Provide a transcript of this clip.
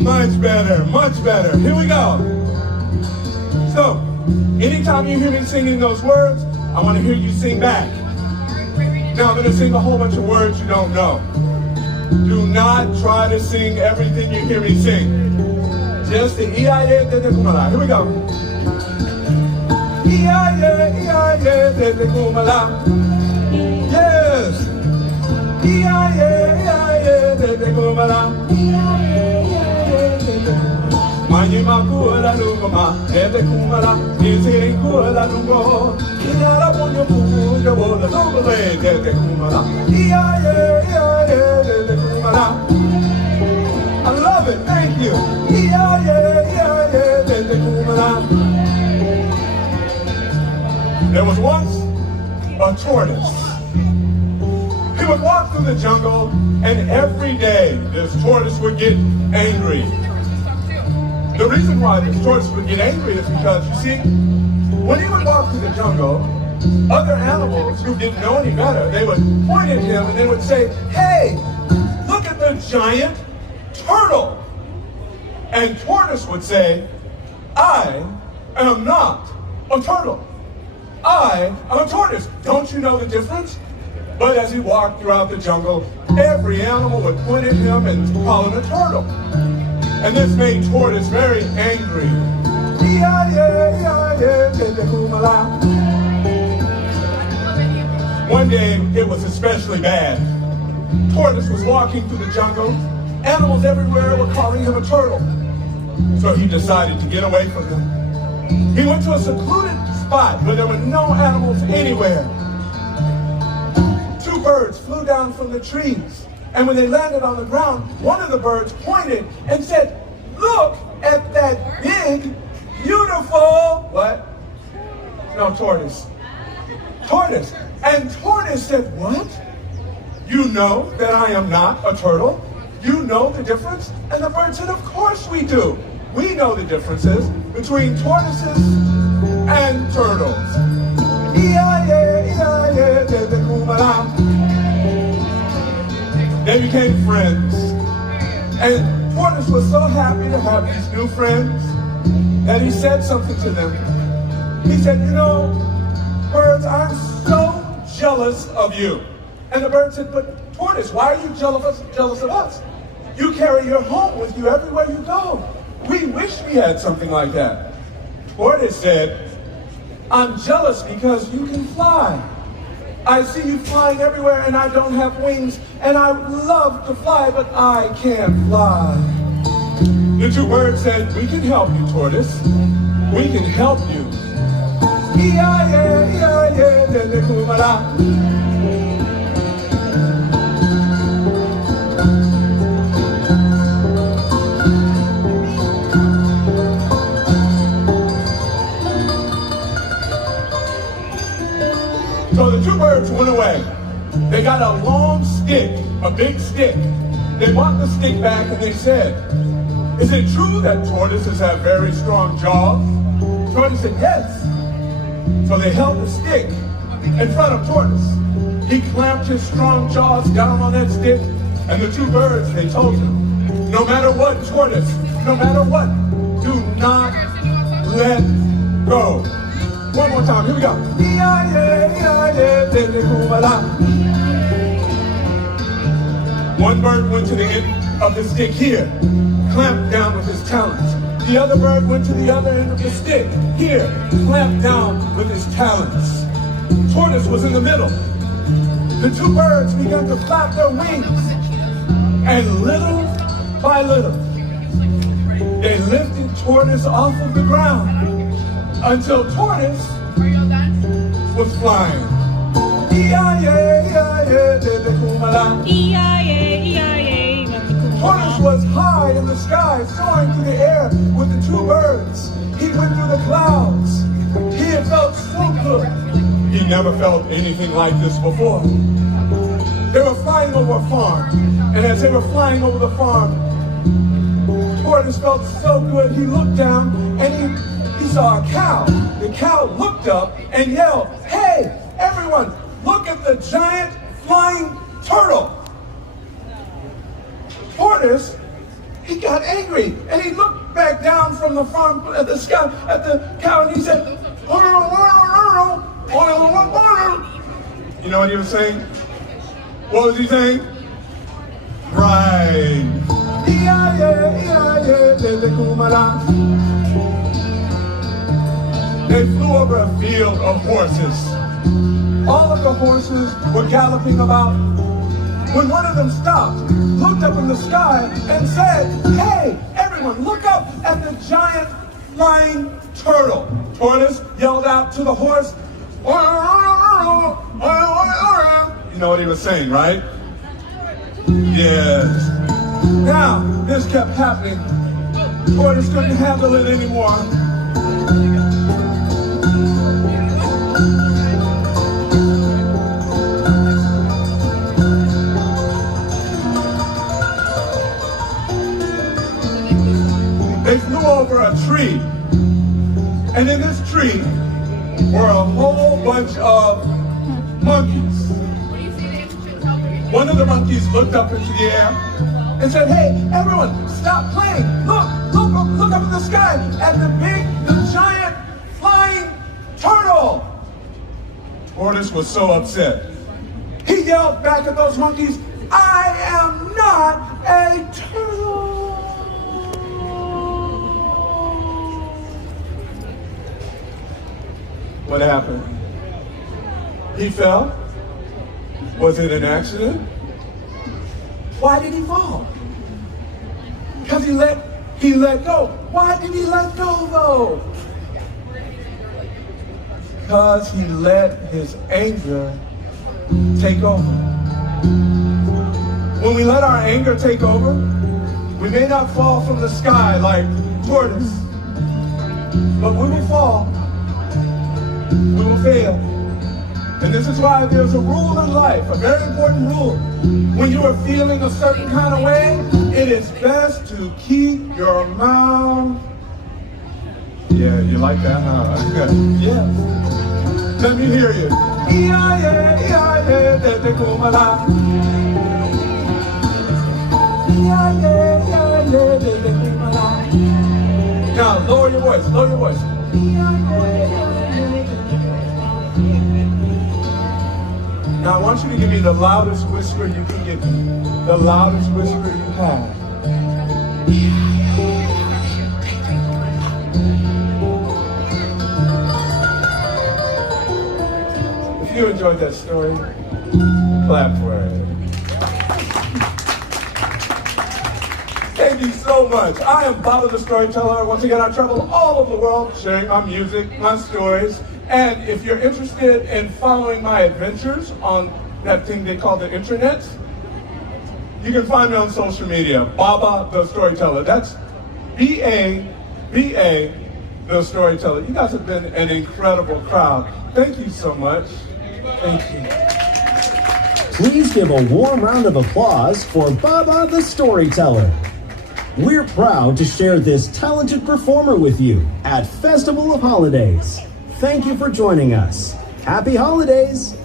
Much better, much better. Here we go. So, anytime you hear me singing those words, I want to hear you sing back. Now, I'm going to sing a whole bunch of words you don't know. Do not try to sing everything you hear me sing. Just the E-I-A, de kumala. Here we go. E-I-A, E-I-A, de kumala. Yes. E-I-A, E-I-A, de kumala. Mani makula lungoma, de kumala. Nisi kula lungo. Inara punyo punyo bola lungole, de kumala. E-I-A, E-I-A, de kumala. I love it, thank you. There was once a tortoise. He would walk through the jungle, and every day this tortoise would get angry. The reason why this tortoise would get angry is because, you see, when he would walk through the jungle, other animals who didn't know any better, they would point at him and they would say, "Hey, look at the giant turtle." And tortoise would say, "I am not a turtle. I am a tortoise. Don't you know the difference?" But as he walked throughout the jungle, every animal would point at him and call him a turtle. And this made tortoise very angry. One day, it was especially bad. Tortoise was walking through the jungle. Animals everywhere were calling him a turtle. So he decided to get away from them. He went to a secluded spot where there were no animals anywhere. Two birds flew down from the trees. And when they landed on the ground, one of the birds pointed and said, "Look at that big, beautiful," what? No, tortoise. Tortoise. And tortoise said, "What? You know that I am not a turtle? You know the difference?" And the bird said, "Of course we do. We know the differences between tortoises and turtles." They became friends. And tortoise was so happy to have these new friends that he said something to them. He said, "You know, birds, I'm so jealous of you." And the bird said, "But tortoise, why are you jealous of us? You carry your home with you everywhere you go. We wish we had something like that." Tortoise said, "I'm jealous because you can fly. I see you flying everywhere and I don't have wings, and I love to fly, but I can't fly." The two birds said, "We can help you, tortoise. We can help you." So the two birds went away. They got a long stick, a big stick. They brought the stick back and they said, "Is it true that tortoises have very strong jaws?" Tortoise said, "Yes." So they held the stick in front of tortoise. He clamped his strong jaws down on that stick, and the two birds, they told him, "No matter what, tortoise, no matter what, do not let go." One more time, here we go. One bird went to the end of the stick here, clamped down with his talons. The other bird went to the other end of the stick, here, clamped down with his talons. Tortoise was in the middle. The two birds began to flap their wings, and little by little, they lifted Tortoise off of the ground until Tortoise was flying. Tortoise was high in the sky, soaring through the air with the two birds. He went through the clouds. He had felt so good. He never felt anything like this before. They were flying over a farm, and as they were flying over the farm, Tortoise felt so good. He looked down and he saw a cow. The cow looked up and yelled, "Hey, everyone, look at the giant flying turtle." Tortoise, he got angry, and he looked back down from the farm at the sky, at the cow, and he said, you know what he was saying? What was he saying? Right. They flew over a field of horses. All of the horses were galloping about when one of them stopped, looked up in the sky, and said, hey, everyone, look up at the giant flying turtle. Tortoise yelled out to the horse, you know what he was saying, right? Yes. Now, this kept happening. Tortoise couldn't handle it anymore. They flew over a tree, and in this tree were a whole bunch of monkeys. One of the monkeys looked up into the air and said, hey, everyone, stop playing. Look up in the sky at the giant flying turtle. Tortoise was so upset. He yelled back at those monkeys, I am not a turtle. What happened? He fell? Was it an accident? Why did he fall? Because he let go. Why did he let go though? Because he let his anger take over. When we let our anger take over, we may not fall from the sky like tortoise, but we will fall. We will fail. And this is why there's a rule in life, a very important rule. When you are feeling a certain kind of way, it is best to keep your mouth. Yeah, you like that, huh? Yes. Let me hear you. Now, lower your voice, lower your voice. Now I want you to give me the loudest whisper you can give me. The loudest whisper you have. If you enjoyed that story, clap for it. Thank you so much. I am Baba the Storyteller. Once again, I travel all over the world sharing my music, my stories. And if you're interested in following my adventures on that thing they call the internet, you can find me on social media, Baba the Storyteller. That's B-A-B-A the Storyteller. You guys have been an incredible crowd. Thank you so much. Thank you. Please give a warm round of applause for Baba the Storyteller. We're proud to share this talented performer with you at Festival of Holidays. Thank you for joining us. Happy holidays!